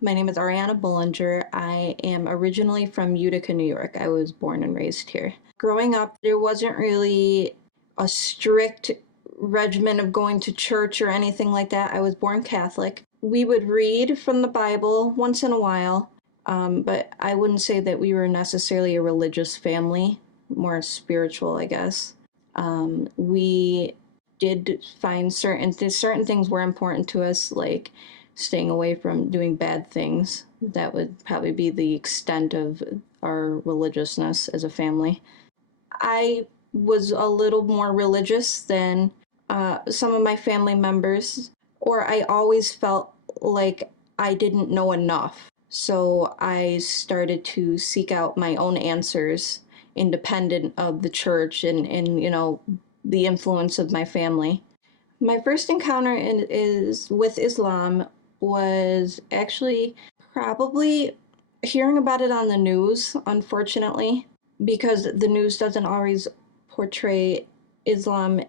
My name is Arienna Bullinger. I am originally from Utica, New York. I was born and raised here. Growing up, there wasn't really a strict regimen of going to church or anything like that. I was born Catholic. We would read from the Bible once in a while, but I wouldn't say that we were necessarily a religious family, more spiritual, I guess. We did find certain things were important to us, like staying away from doing bad things. That would probably be the extent of our religiousness as a family. I was a little more religious than some of my family members, or I always felt like I didn't know enough. So I started to seek out my own answers independent of the church and the influence of my family. My first encounter is with Islam was actually probably hearing about it on the news, unfortunately, because the news doesn't always portray Islam.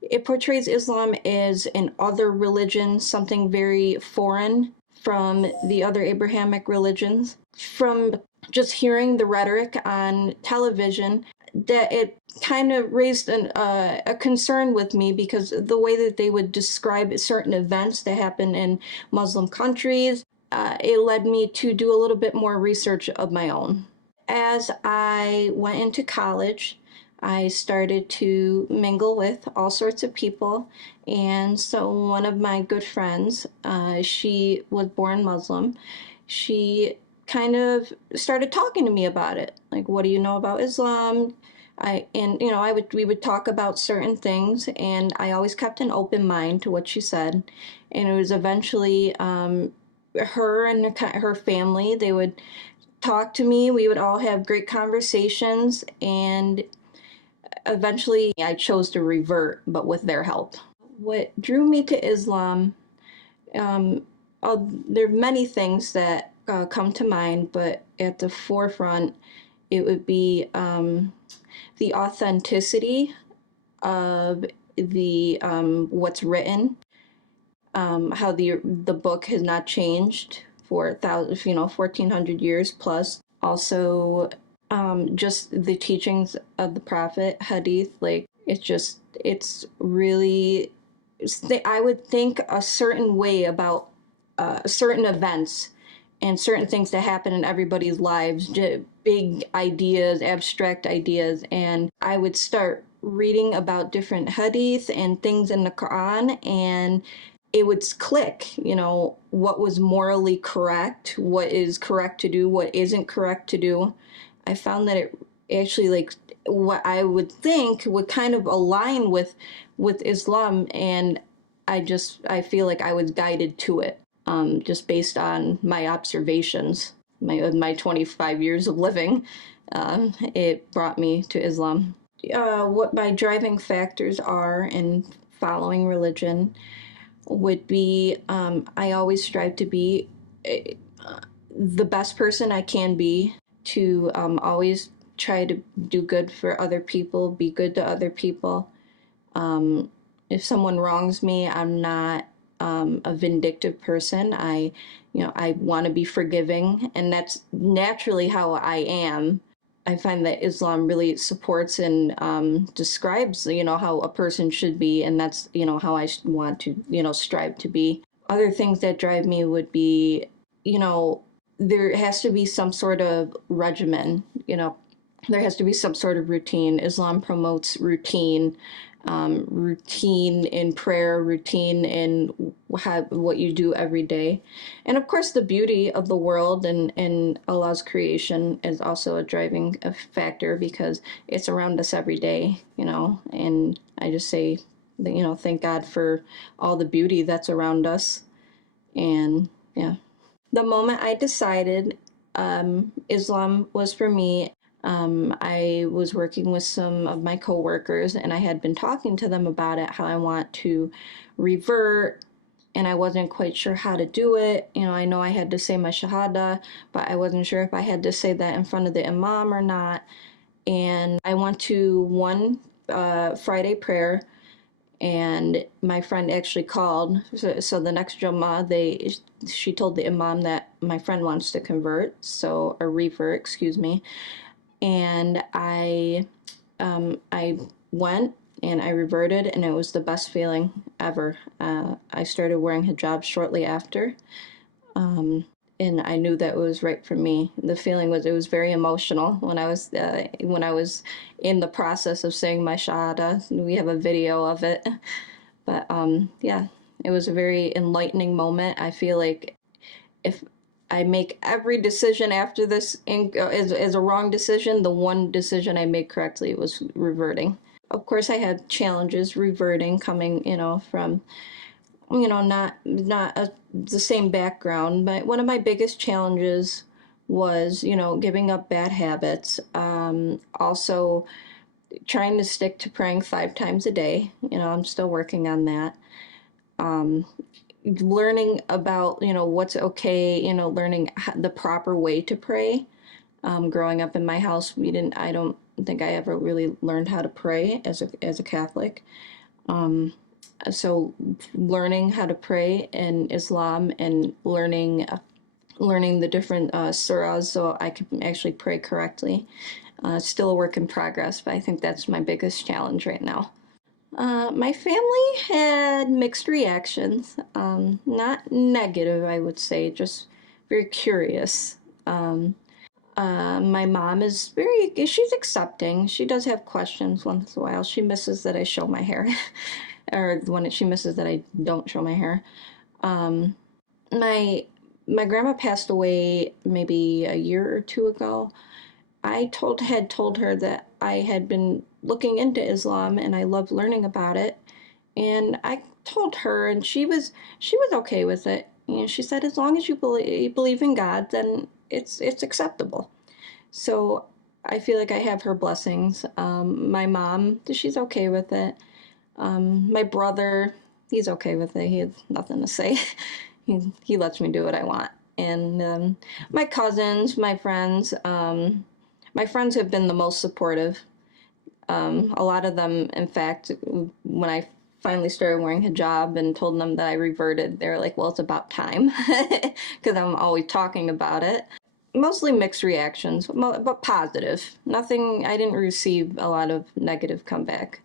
It portrays Islam as an other religion, something very foreign from the other Abrahamic religions. From just hearing the rhetoric on television, that it kind of raised a concern with me, because the way that they would describe certain events that happen in Muslim countries, it led me to do a little bit more research of my own. As I went into college, I started to mingle with all sorts of people, and so one of my good friends, she was born Muslim. She kind of started talking to me about it, like, what do you know about Islam? We would talk about certain things, and I always kept an open mind to what she said. And it was eventually her and her family, they would talk to me. We would all have great conversations, and eventually I chose to revert, but with their help. What drew me to Islam, um, there are many things that come to mind, but at the forefront, it would be the authenticity of the what's written, how the book has not changed for 1,400 years plus. Also, just the teachings of the Prophet, Hadith, like it's really, I would think a certain way about certain events and certain things that happen in everybody's lives, big ideas, abstract ideas, and I would start reading about different hadith and things in the Quran, and it would click, what was morally correct, what is correct to do, what isn't correct to do. I found that it actually, like, what I would think would kind of align with Islam, and I feel like I was guided to it, just based on my observations, my 25 years of living. It brought me to Islam. What my driving factors are in following religion would be, I always strive to be the best person I can be, to always try to do good for other people, be good to other people. If someone wrongs me, I'm not a vindictive person. I want to be forgiving, and that's naturally how I am. I find that Islam really supports and describes, how a person should be, and that's, how I want to, strive to be. Other things that drive me would be, there has to be some sort of regimen, there has to be some sort of routine. Islam promotes routine, routine in prayer, routine in what you do every day. And of course, the beauty of the world and Allah's creation is also a driving factor, because it's around us every day, and I just say, thank God for all the beauty that's around us. And yeah. The moment I decided Islam was for me, I was working with some of my coworkers, and I had been talking to them about it, how I want to revert, and I wasn't quite sure how to do it. I know I had to say my shahada, but I wasn't sure if I had to say that in front of the imam or not. And I went to one Friday prayer, And my friend actually called. So the next Jummah, she told the imam that my friend wants to convert, so or revert, excuse me. And I went and I reverted, and it was the best feeling ever. I started wearing hijab shortly after, and I knew that it was right for me. The feeling was, it was very emotional when I was in the process of saying my shahada. We have a video of it, but yeah, it was a very enlightening moment. I feel like if I make every decision after this as a wrong decision, the one decision I made correctly was reverting. Of course, I had challenges reverting, coming, from, not the same background. But one of my biggest challenges was, giving up bad habits. Also, trying to stick to praying 5 times a day. I'm still working on that. Learning about, what's okay. Learning the proper way to pray. Growing up in my house, I don't think I ever really learned how to pray as a Catholic. So learning how to pray in Islam and learning the different surahs so I can actually pray correctly. Still a work in progress, but I think that's my biggest challenge right now. My family had mixed reactions. Not negative, I would say, just very curious. My mom is she's accepting. She does have questions once in a while. She misses that I show my hair, or she misses that I don't show my hair. My my grandma passed away maybe a year or two ago. Had told her that I had been looking into Islam and I loved learning about it. And I told her, and she was okay with it. She said, as long as you believe in God, then it's acceptable. So I feel like I have her blessings. My mom, she's okay with it. My brother, he's okay with it. He has nothing to say. he lets me do what I want. And my cousins, my friends have been the most supportive. A lot of them, in fact, when I finally started wearing hijab and told them that I reverted, they were like, well, it's about time, because I'm always talking about it. Mostly mixed reactions, but positive. Nothing, I didn't receive a lot of negative comeback.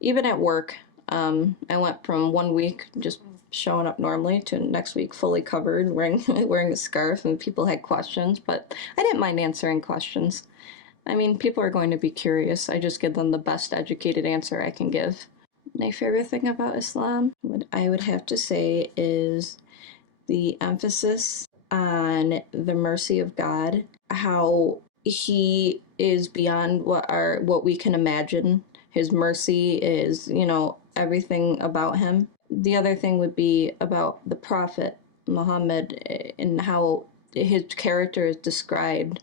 Even at work, I went from 1 week just showing up normally to next week fully covered, wearing a scarf, and people had questions, but I didn't mind answering questions. I mean, people are going to be curious. I just give them the best educated answer I can give. My favorite thing about Islam, what I would have to say, is the emphasis on the mercy of God, how he is beyond what we can imagine. His mercy is, everything about him. The other thing would be about the Prophet Muhammad and how his character is described.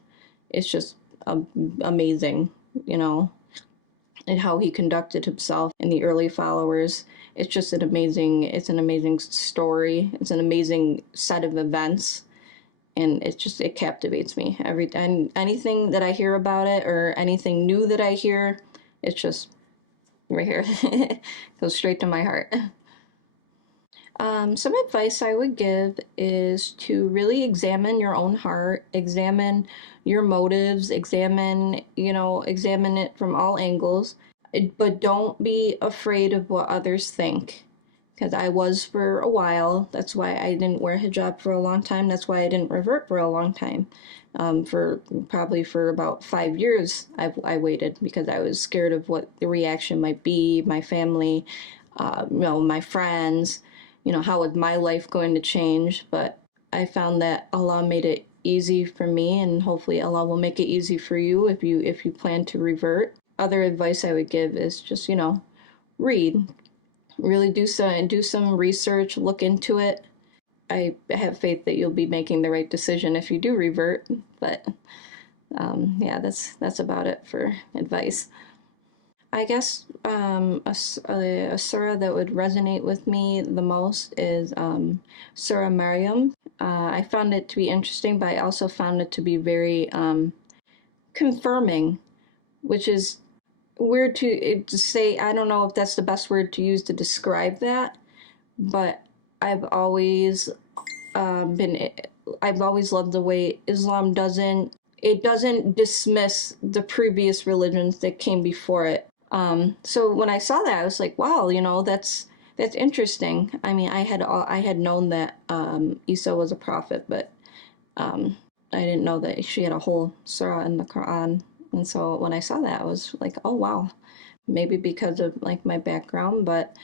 It's just amazing, and how he conducted himself and the early followers. It's an amazing story. It's an amazing set of events, and it captivates me and anything that I hear about it or anything new that I hear, it's just right here. Goes straight to my heart. Some advice I would give is to really examine your own heart, examine your motives, examine it from all angles, but don't be afraid of what others think. Because I was for a while. That's why I didn't wear hijab for a long time. That's why I didn't revert for a long time. For about 5 years, I waited because I was scared of what the reaction might be, my family, my friends. How was my life going to change? But I found that Allah made it easy for me, and hopefully Allah will make it easy for you if you plan to revert. Other advice I would give is just, read. Really do some research, look into it. I have faith that you'll be making the right decision if you do revert. But yeah, that's about it for advice. I guess a surah that would resonate with me the most is Surah Maryam. I found it to be interesting, but I also found it to be very confirming, which is weird to say. I don't know if that's the best word to use to describe that, but I've always been. I've always loved the way Islam doesn't. It doesn't dismiss the previous religions that came before it. So when I saw that, I was like, wow, that's interesting. I mean, I had known that Isa was a prophet, but um, I didn't know that she had a whole surah in the Quran. And so when I saw that, I was like, oh wow, maybe because of like my background, but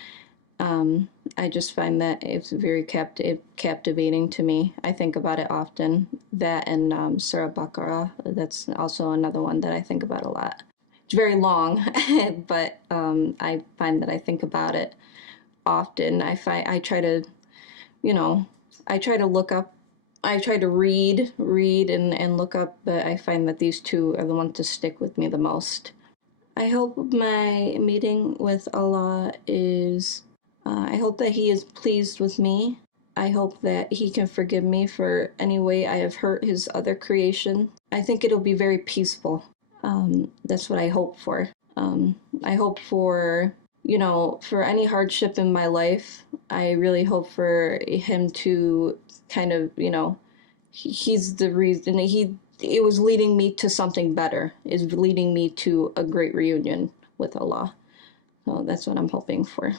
I just find that it's very captivating to me. I think about it often. That and Surah Baqarah, that's also another one that I think about a lot. It's very long, but I find that I think about it often. I try to, you know, I try to look up, I try to read and look up, but I find that these two are the ones to stick with me the most. I hope my meeting with Allah is, I hope that He is pleased with me. I hope that He can forgive me for any way I have hurt His other creation. I think it'll be very peaceful. That's what I hope for. I hope for, for any hardship in my life, I really hope for Him to kind of, he's the reason it was leading me to something better, is leading me to a great reunion with Allah. So that's what I'm hoping for.